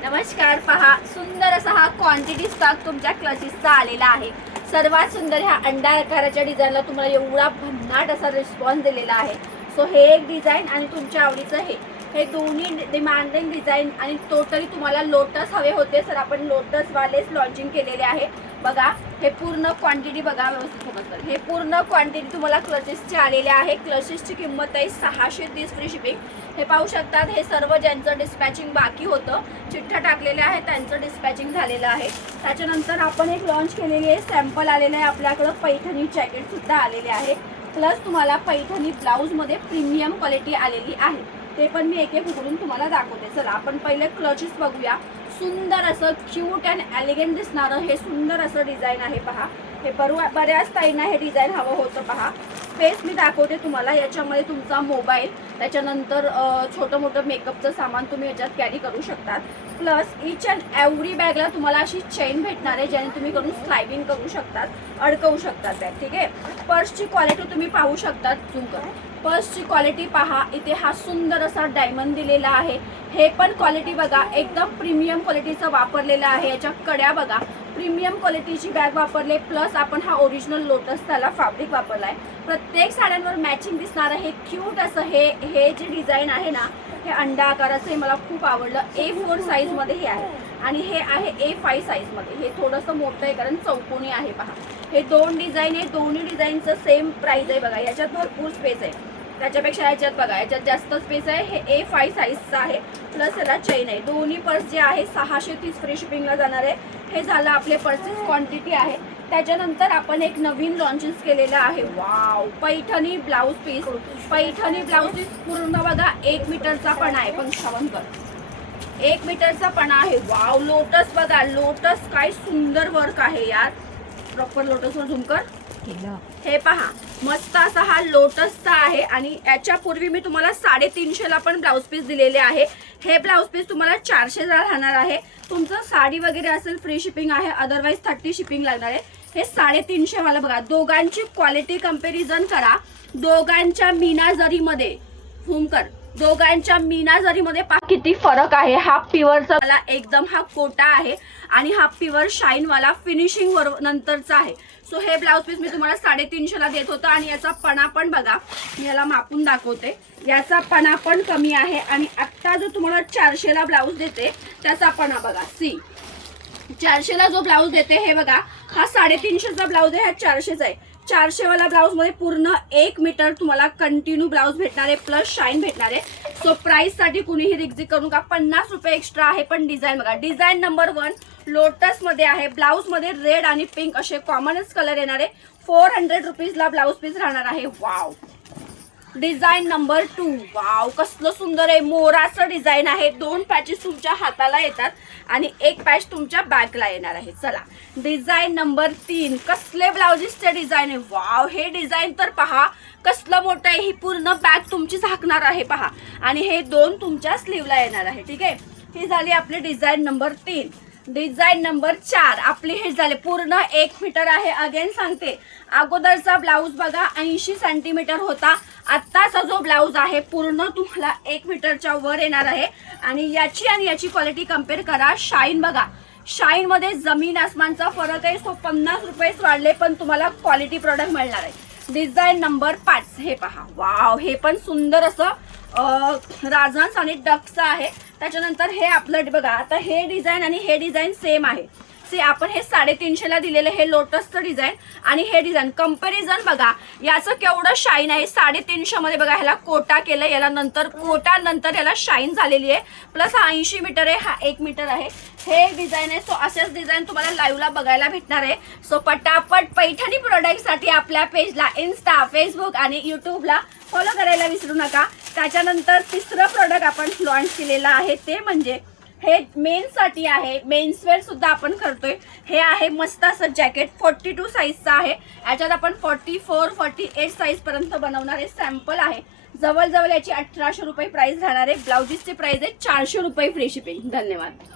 नमस्कार, पहा सुंदर असा हा क्वांटिटी स्टॉक तुमच्या क्लचेसचा आलेला आहे। सर्वात सुंदर ह्या अंडा आकाराच्या डिझाईनला तुम्हाला एवढा भन्नाट असा रिस्पॉन्स दिलेला आहे। सो हे एक डिझाईन आणि तुमच्या आवडीचं हे दोन्ही डिमांडिंग डिझाईन आणि टोटली तुम्हाला लोटस हवे होते सर, आपण लोटस वालेच लॉन्चिंग केलेले आहे। बघा हे पूर्ण क्वांटिटी बघा, व्यवस्थित फोकस कर। हे पूर्ण क्वांटिटी तुम्हाला क्लचेसचे आलेले आहे। क्लचेसची किंमत आहे 630 फ्री शिपिंग। हे पाहू शकतात, हे सर्व ज्यांचं डिस्पॅचिंग बाकी होतं, चिठ्ठ्या टाकलेल्या आहेत, त्यांचं डिस्पॅचिंग झालेलं आहे। त्याच्यानंतर आपण एक लॉन्च केलेली आहे, सॅम्पल आलेलं आहे आपल्याकडे, पैठणी जॅकेट सुद्धा आलेले आहे। प्लस तुम्हाला पैठणी ब्लाउज मध्ये प्रीमियम क्वालिटी आलेली आहे, ते पण मी एक एक उघडून तुम्हाला दाखवते। चला आपण पहिले क्लचेस बघूया। सुंदर असं क्यूट अँड एलिगंट दिसणारं हे सुंदर असं डिझाईन आहे। पहा हे बऱ्याच ताईंना हे डिझाईन हवं होतं। पहा स्पेस मी दाखवते तुम्हाला। याच्यामध्ये तुमचा मोबाईल, त्याच्यानंतर छोटं मोठं मेकअपचं सामान तुम्ही याच्यात कॅरी करू शकतात। प्लस ईच अँड एव्हरी बॅगला तुम्हाला अशी चेन भेटणार आहे, ज्याने तुम्ही करून स्लायडिंग करू शकतात, अडकवू शकतात बॅग। ठीक आहे, पर्सची क्वालिटी तुम्ही पाहू शकतात, झूम करा। पर्सची क्वालिटी पहा, इथे हा सुंदर असा डायमंड दिलेला आहे। हे पण क्वालिटी बघा, एकदम प्रीमियम क्वालिटीचं वापरलेलं आहे। याच्या कड्या बघा, प्रीमियम क्वालिटीची बॅग वापरले, प्लस आपण हा ओरिजिनल लोटस त्याला फॅब्रिक वापरलाय। प्रत्येक साड्यांवर मॅचिंग दिसणारं हे क्यूट असं हे जे डिझाईन आहे ना, हे अंडा आकाराचं, हे मला खूप आवडलं। A4 साईज मध्ये हे आहे आणि हे आहे A5 साईज मध्ये। हे थोडंसं मोठं आहे कारण चौकोनी आहे। पहा हे दोन डिझाईन आहे, दोन्ही डिझाईनचं सेम प्राइस आहे। बघा याच्यात भरपूर स्पेस आहे, त्याच्यापेक्षा याच्यात बघा याच्यात जास्त स्पेस आहे। हे A5 साईजचं आहे, प्लस याला चेन आहे। दोन्ही पर्स जे आहे 630 फ्री शिपिंगला जाणार आहे। हे झालं आपले पर्सेस क्वांटिटी आहे। त्याच्यानंतर आपण एक नवीन लॉन्चेस केलेलं आहे। Wow, Paithani blouse piece. Paithani blouse piece पूर्ण बघा 1 मीटरचा पण आहे, पण श्रवण कर 1 मीटरचा पण आहे। वाव, लोटस बघा, लोटस काय सुंदर वर्क आहे यार। प्रॉपर लोटसवर झूम कर। हे पहा मस्त असा हा लोटसचा आहे आणि याच्यापूर्वी मी तुम्हाला 350 ला पण ब्लाउज पीस दिलेले आहे। हे ब्लाउज पीस तुम्हाला 400 ला राहणार आहे। तुमचं साडी वगैरे असेल फ्री शिपिंग आहे, अदरवाइज 30 शिपिंग लागणार आहे। हे 350 वाला बघा, दोघांची क्वालिटी कंपॅरिझन करा। दोघांच्या मीना जरीमध्ये झूम कर, दोघांच्या मीना जरीमध्ये पहा किती फरक आहे। हा प्युअरचा वाला एकदम हा कोटा आहे आणि हा प्युअर शाईन वाला फिनिशिंग वर नंतरचा आहे। सो हे ब्लाउज पीस मी तुम्हाला 350 ला देत होता आणि याचा पणा पण बघा, मी याला मापून दाखवते। याचा पणा पण कमी आहे आणि आता जो तुम्हाला 400 ला ब्लाउज देते त्याचा पणा बघा। 400 ला जो ब्लाउज देते हे बघा, हा 350 चा ब्लाउज आहे, हा 400 आहे। 400 वाला ब्लाउज मध्ये पूर्ण 1 मीटर तुम्हाला कंटिन्यू ब्लाउज भेटणार आहे, प्लस शाईन भेटणार आहे। सो प्राइस साठी कुणीही रिक्झी करू नका, 50 रुपये एक्स्ट्रा आहे। पण डिझाईन बघा, डिझाईन नंबर 1 लोटस मध्ये आहे। ब्लाउज मध्ये रेड आणि पिंक असे कॉमनच कलर येणार आहे। 400 रुपीजला ब्लाउज पीस राहणार आहे। वाव, डिझाईन नंबर 2, वाव कसलं सुंदर आहे। मोराचं डिझाईन आहे, 2 पॅचेस तुमच्या हाताला येतात आणि 1 पॅच तुमच्या बॅकला येणार आहे। चला डिझाईन नंबर 3, कसले ब्लाउजेसचे डिझाईन आहे। वाव, हे डिझाईन तर पहा कसलं मोठं आहे। ही पूर्ण बॅक तुमची झाकणार आहे पहा, आणि हे 2 तुमच्या स्लीवला येणार आहे। ठीक आहे, ही झाली आपली डिझाईन नंबर 3। डिझाईन नंबर 4 आपले हे झाले, पूर्ण 1 मीटर आहे। अगेन सांगते, अगोदरचा ब्लाउज बघा 80 सेंटीमीटर होता, आत्ताचा जो ब्लाउज आहे पूर्ण तुम्हाला 1 मीटरच्या वर येणार आहे। आणि याची क्वालिटी कम्पेअर करा। शाईन बघा, शाईन मध्ये जमीन आसमानचा फरक आहे। सो 50 रुपयेच वाढले, पण तुम्हाला क्वालिटी प्रोडक्ट मिळणार आहे। डिझाईन नंबर 5 हे पहा, वाव हे पण सुंदर असं राजहंस आणि डकचं आहे। त्याच्यानंतर हे आपलं बघा, आता हे डिझाईन आणि हे डिझाईन सेम आहे। आपण हे 350 ला दिलेले हे लोटसचं डिझाईन आणि हे डिझाईन कंपॅरिझन बघा, याचं केवढं शाईन आहे। 350 मध्ये बघा, ह्याला कोटा केलं, याला नंतर कोटा नंतर याला शाईन झालेली आहे। प्लस हा 80 मीटर आहे, हा 1 मीटर आहे। हे डिझाईन आहे। सो असेच डिझाईन तुम्हाला लाईव्हला बघायला भेटणार आहे। सो पटापट पैठणी प्रोडक्टसाठी आपल्या पेजला इन्स्टा, फेसबुक आणि यूट्यूबला फॉलो करायला विसरू नका। त्याच्यानंतर तिसरं प्रोडक्ट आपण लॉन्च केलेलं आहे, ते म्हणजे हे मेन्ससाठी आहे। मेन्सवेअर सुद्धा आपण करतोय। हे आहे मस्त असं जॅकेट, 42 साईजचं आहे। याच्यात आपण 44, 48 साईज पर्यंत बनवणार आहे। सॅम्पल आहे, जवळजवळ याची 1800 रुपये प्राइस राहणार आहे। ब्लाउजेसची प्राइस आहे 400 रुपये फ्री शिपिंग। धन्यवाद।